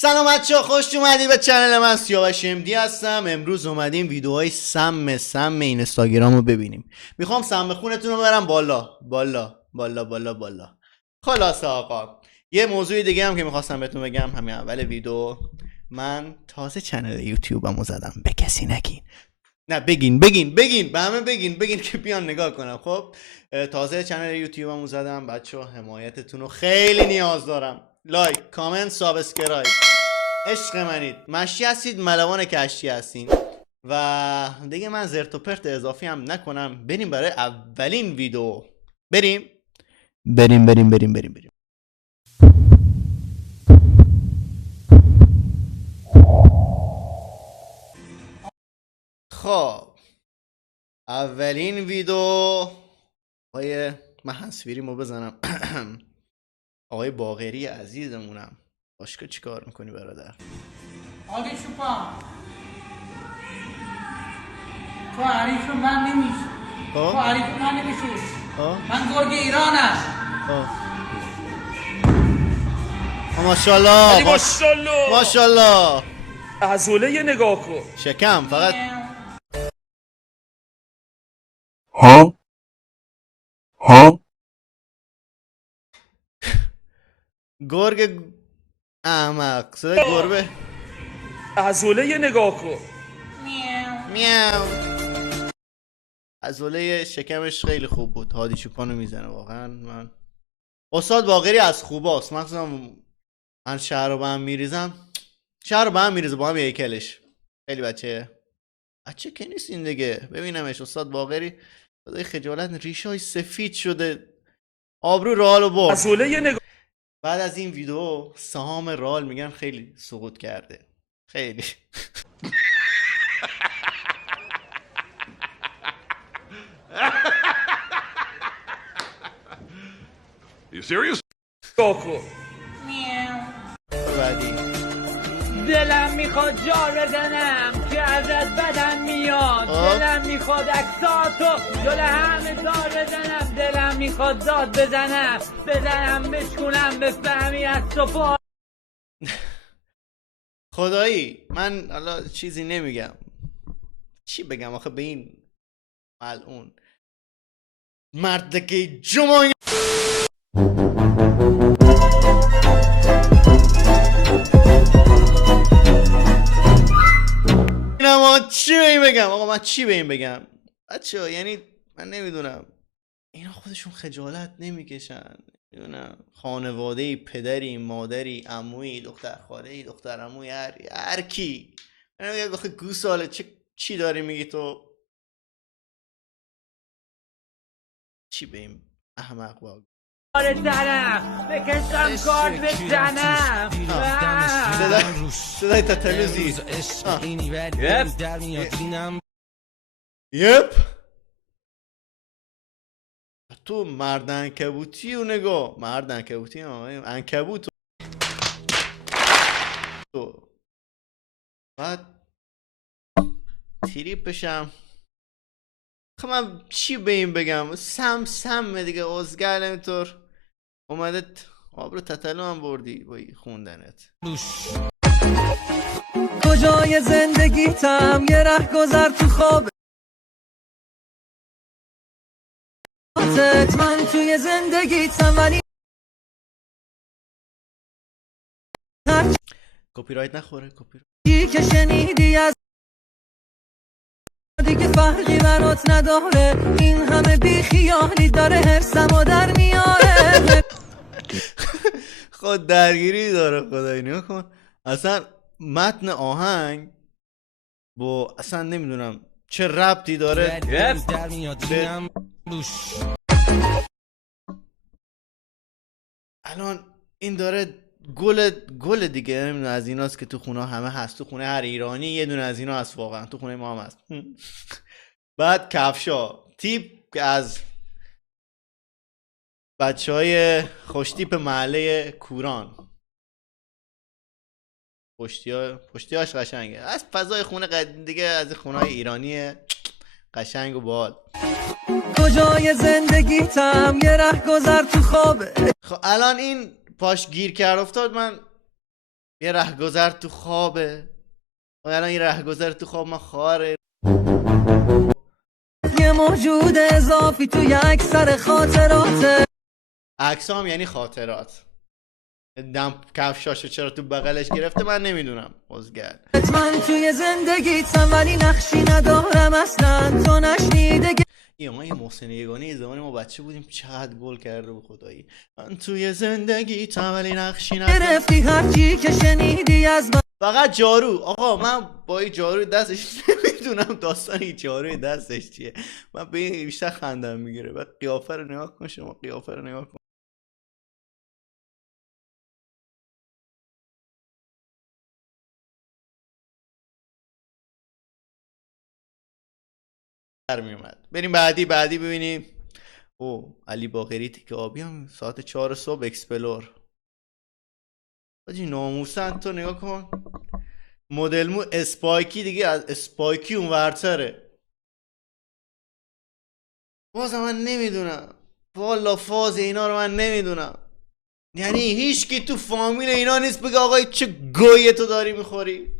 سلام بچه‌ها، خوش اومدید به چنل من. سیاوش MD هستم. امروز اومدیم ویدیوهای سم اینستاگرام رو ببینیم. میخوام سم خونتون رو برم بالا بالا بالا بالا بالا. خلاصه آقا، یه موضوع دیگه هم که میخواستم بهتون بگم همین اول ویدیو، من تازه چنل یوتیوبمو زدم. به کسی نگین، نه بگین به همه بگین که بیان نگاه کنم. خب تازه چنل یوتیوبمو زدم بچه‌ها، حمایتتون رو خیلی نیاز دارم. لایک، کامنت، سابسکرایب. عشق منید، مشی هستید، ملوان کشتی هستین. و دیگه من زرت و پرت اضافی هم نکنم، بریم برای اولین ویدیو. بریم. خب اولین ویدیو آقای من تصویریمو بزنم. آقای باقری عزیزمونم. باشکه چی کار میکنی برادر؟ آقای چوپان تو عریف من نمیشه، تو عریف من نمیشوش. من گرگ ایرانم. ماشاءالله ماشاءالله. عضله نگاه کن. شکم فقط ها گرگ احمق، صدای گربه. عضله نگاه کن. میاو. عضله شکمش خیلی خوب بود. هادی چوپانو میزنه واقعا. من استاد باقری از خوباست، مخصوصا من شهر رو به هم میریزم. شهر رو به هم میریزه با هم هیکلش. خیلی بچه که نیست این دیگه. ببینمش استاد باقری، صدای خجالت، ریشای سفید شده، آبرو رئال برد. عضله نگاه. بعد از این ویدیو سهام رئال میگن خیلی سقوط کرده. خیلی. You serious? نگاه کن. بعدی دلم میخواد جار بزنم که ازت بدم میاد. دلم میخواد اکساتو جل همه دار بزنم. دلم میخواد داد بزنم بشکنم بفهمی از تو. خدایی من حالا چیزی نمیگم. چی بگم آخه به این ملعون مردگی جمعه. چی به این بگم آقا؟ من چی به این بگم بچه؟ یعنی من نمیدونم اینا خودشون خجالت نمیکشن؟ نمیدونم خانواده، پدری، مادری، عمویی، دختر خاله‌ای، دختر عمویی، هر کی میگه آخه گوساله چی داری میگی تو؟ چی به این احمق با بکشم کارت بزنم. صدای تتلوزی. یپ تو مرد عنکبوتی و نگاه، مرد عنکبوتی عنکبوت تو بعد تریپ بشم. خب من چی به این بگم؟ سم دیگه. ازگل اینطور اومده آبرو تتلو هم بردی بایی خوندنت. کجای زندگیتم یه ره گذر تو خواب من توی زندگیتم ولی کپی رایت نخوره. کپی که شنیدی از دیگه فرقی برات نداره. این همه بیخیالی داره حرسمو در میاره. خود درگیری داره. خدایی نیا کن اصلا متن آهنگ با اصلا نمیدونم چه ربطی داره. الان این داره گل دیگه نمیدونم از ایناست که تو خونه همه هست. تو خونه هر ایرانی یه دونه از اینا هست واقعا. تو خونه ما هم هست. بعد کفشا تیپ از بچه های خوشتیپ محله کوران. پشتیاش قشنگه. از فضای خونه دیگه از خونه های ایرانی قشنگ و باحال. کجای زندگیتم یه ره گذر تو خوابه. خب الان این پاش گیر کرد افتاد. من یه رهگذر تو خوابه. الان این رهگذر تو خواب ما خاره. یه موجود اضافی تو یک سر خاطراته. عکسام یعنی خاطرات. دم کفشاشو چرا تو بغلش گرفته من نمیدونم. بازگرد من توی زندگیتم ولی نقشی ندارم اصلا تو نشنیده. یه محسن یگانه زمانی ما بچه بودیم چقدر گل کرده به خدایی. من توی زندگیتم ولی نقشی ندارم. گرفتی هرچی که شنیدی از من. فقط جارو. آقا من با این جارو دستش نمیدونم داستان این جارو دستش چیه. من به این بیشتر خندم میگیره. بعد قیافه رو نگاه کن شما. قیافه رو نگاه کن. بریم بعدی ببینیم. او علی باقری تیک آبی هم ساعت 4 صبح اکسپلور. آجی ناموسن تو نگاه کن. مدل مو اسپایکی دیگه از اسپایکی اون ورتره. بازم من نمیدونم. والا فاز اینا رو من نمیدونم. یعنی هیچکی تو فامیل اینا نیست بگه آقای چه گویه تو داری میخوری.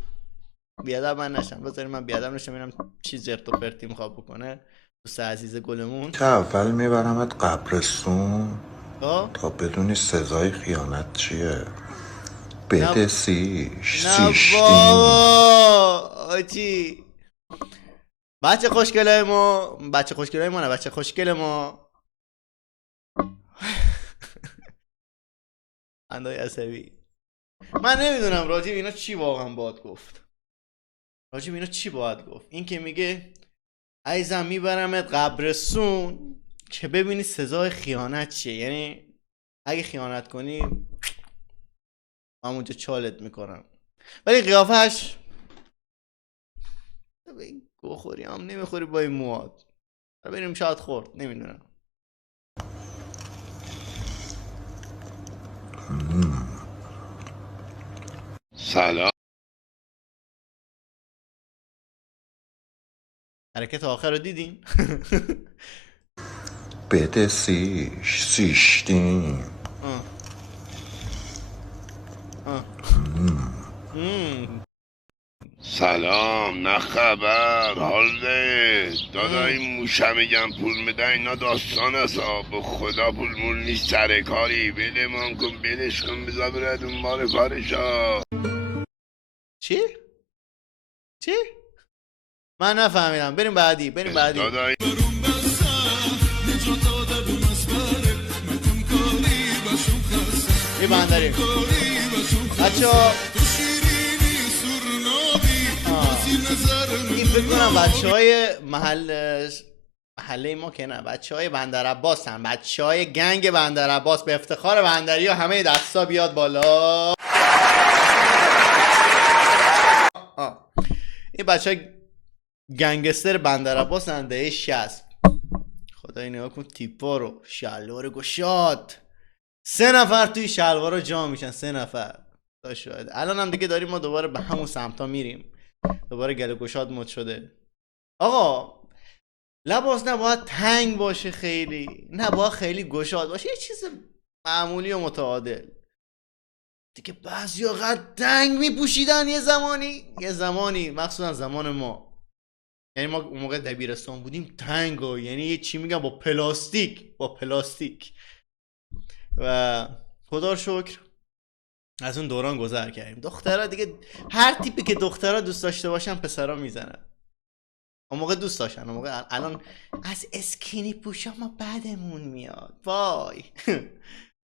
بیادب من نشم. بذاری من بیادب نشم ببینم چی زرت و پرتی میخواد بکنه. دوست عزیز گلمون که اول میبرمت قبرستون تا بدونی سزای خیانت چیه. بده سیش نه سیشتین. بابا آجی بچه خوشگله ما. بچه خوشگله ما نه. بچه خوشگل ما اندای عصبی. من نمیدونم راجب اینا چی واقعا باید گفت. راجب اینا چی باید گفت. این که میگه عزیزم میبرمت قبرستون که ببینی سزای خیانت چیه. یعنی اگه خیانت کنی همونجا چالت میکنم. ولی قیافش گوخوری هم نمیخوری با این مواد. بریم شاید خورد نمیدونم. سلام. حرکت آخر رو دیدین؟ بده سیش سیشتین. سلام، نه خبر، حال ده دادا این موشه میگم پول میده اینا داستان است. به خدا پول مول نیست سر کاری. بده من کن بدش کن بذار بره دنبال کارشا. چی؟ چی؟ من نفهمیدم. بریم بعدی دادا این یه بندریم بچه ها. این فکر کنم بچه های محله ما که نه. بچه های بندر عباس هم. بچه های گنگ بندر عباس. به افتخار بندری ها همه دستا بیاد بالا. این بچه های گنگستر بندر عباس هم. دهه 60. خدای نگاه کن تیپا رو. شلوار گشاد. 3 نفر توی شلوار رو جا میشن. 3 نفر تا شاید. الان هم دیگه داریم ما دوباره به همون سمتا میریم. دوباره گله گشاد مد شده. آقا لباس نباید تنگ باشه خیلی. نباید خیلی گشاد باشه. یه چیز معمولی و متعادل دیگه. بعضیا قد تنگ میپوشیدن یه زمانی مخصوصا زمان ما. یعنی ما اون موقع دبیرستان بودیم تنگو. یعنی یه چی میگم با پلاستیک. و خدا رو شکر از اون دوران گذر کردیم. دخترها دیگه هر تیپی که دخترها دوست داشته باشن پسرها میزنن. اون موقع دوست داشتن. اون موقع الان از اسکینی پوشا ما بعدمون میاد. وای.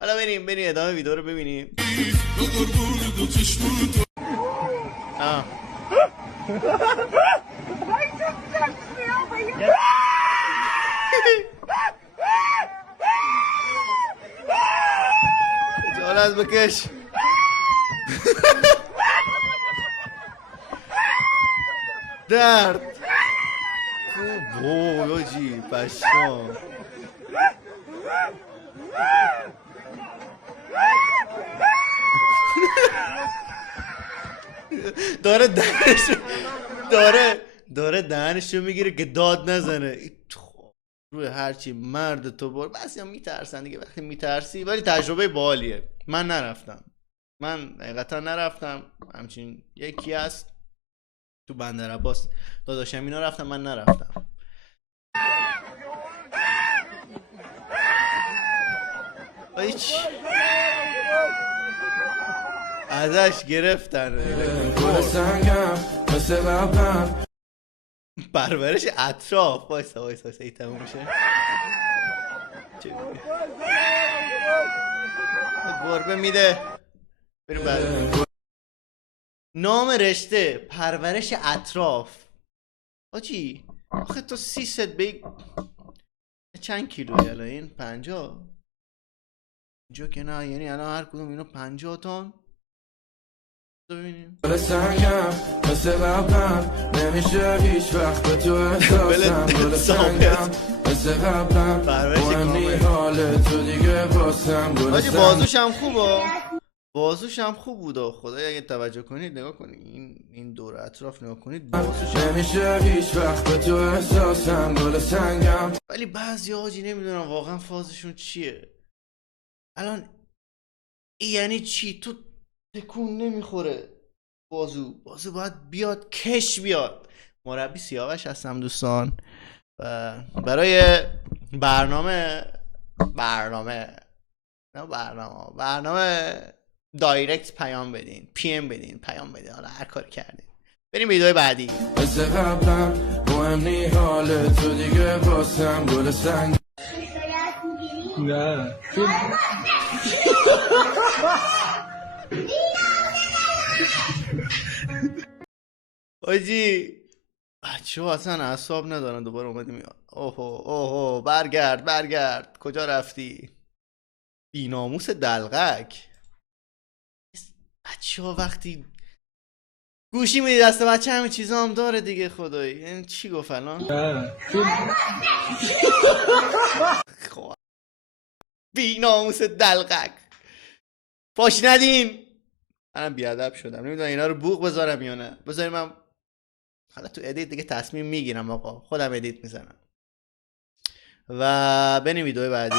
حالا بریم ادامه ویدیو رو ببینیم. جالت بکش. درد بو جی پشمام. داره دهنشو میگیره که داد نزنه. روی هرچی مرد تو بر بس یا میترسن دیگه. وقتی میترسی ولی تجربه باحالیه. من نرفتم. من حقیقتا نرفتم، همچین یکی هست تو بندر عباس داداشم اینا رفتم، من نرفتم. هیچ ازش گرفتن پرورش اطراف. وایسا ای تموم میشه. گربه میده بریم بعد. نام رشته پرورش اطراف. آجی آخه تو 300 به چند کیلویی الان این 50 اینجا که نه، یعنی الان هر کدوم اینو 50 تن. ببینیم مثل قبلم نمیشه هیچ وقت به تو احساسم گل سنگم مثل قبلم مهمی حال تو دیگه باسم گل حاجی سنگم. بازوش هم خوب بود خدای، اگه توجه کنید نگاه کنید این دور اطراف نگاه کنید بازوش نمیشه هیچ وقت به تو احساسم گل سنگم. ولی بعضی حاجی نمیدونم واقعا فازشون چیه الان. یعنی چی تو تکون نمیخوره بازو باید بیاد کش بیاد. مربی سیاوش هستم دوستان و برای برنامه دایرکت پیام بدین، پی ام بدین، پیام بدین، حالا هر کاری کردین. بریم ویدیو بعدی. مثل قبلم مهمی حال تو دیگه باسم گل سنگم. نه آجی بچه ها اصلا اعصاب ندارن. دوباره اومدیم اوهو برگرد کجا رفتی بیناموس دلغک. بچه ها وقتی گوشی میدی دست بچه همین چیزا هم داره دیگه. خدایی این چی گفت الان؟ خب بیناموس دلغک پاش ندین. منم بیادب شدم نمیدونم اینا رو بوق بذارم یا نه. بذاریم من حالا تو ادیت دیگه تصمیم میگیرم آقا، خودم ادیت میزنم. و بریم ویدیو بعدی.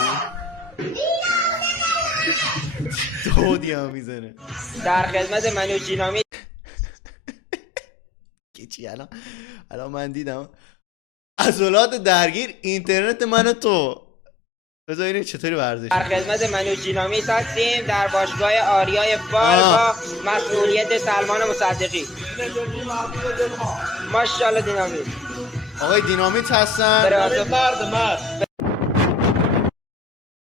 دودی هم میزنه در خدمت منو جینامی. که چی الان من دیدم عضلات درگیر اینترنت من و تو. بذار اینه چطوری ورزش. در خدمت منو جینامی هستیم در باشگاه آریای فال با مسئولیت سلمان مصدقی. ماشاءالله دینامیت. آقای دینامیت هستن. مرد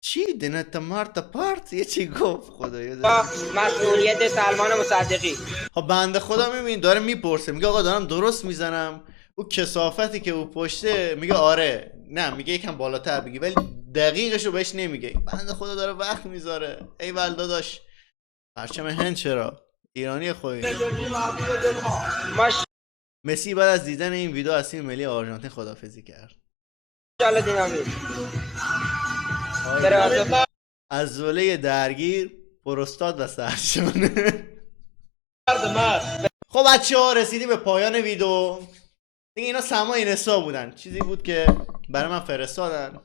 چی دینت مرد پارت یه چی گفت خدایا. با مسئولیت سلمان مصدقی. خب بنده خدا میبین داره میپرسه میگه آقا دارم درست میزنم. او کثافتی که او پشته میگه آره، نه میگه یکم بالاتر بگی، ولی دقیقشو بهش نمیگه. بنده خدا داره وقت میذاره. ای ولدا داشت پرچم هند چرا ایرانی خوی. مسی بعد از دیدن این ویدیو از تیم ملی آرژانتین خداحافظی کرد. ماشاءالله دینامیت. عضله درگیر پروستات و سرشانه. خب بچه ها رسیدیم به پایان ویدیو دیگه. اینا سمای نسا بودن، چیزی بود که برای من فرستادن.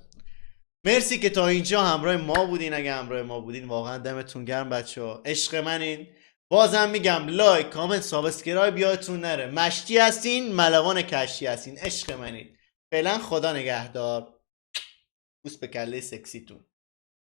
مرسی که تا اینجا همراه ما بودین. اگه همراه ما بودین واقعا دمتون گرم بچه ها، عشق منین. بازم میگم لایک کامنت سابسکرایب یادتون نره. مشتی هستین، ملوان کشتی هستین، عشق منین. فعلا خدا نگهدار. بوس به کله سکسیتون.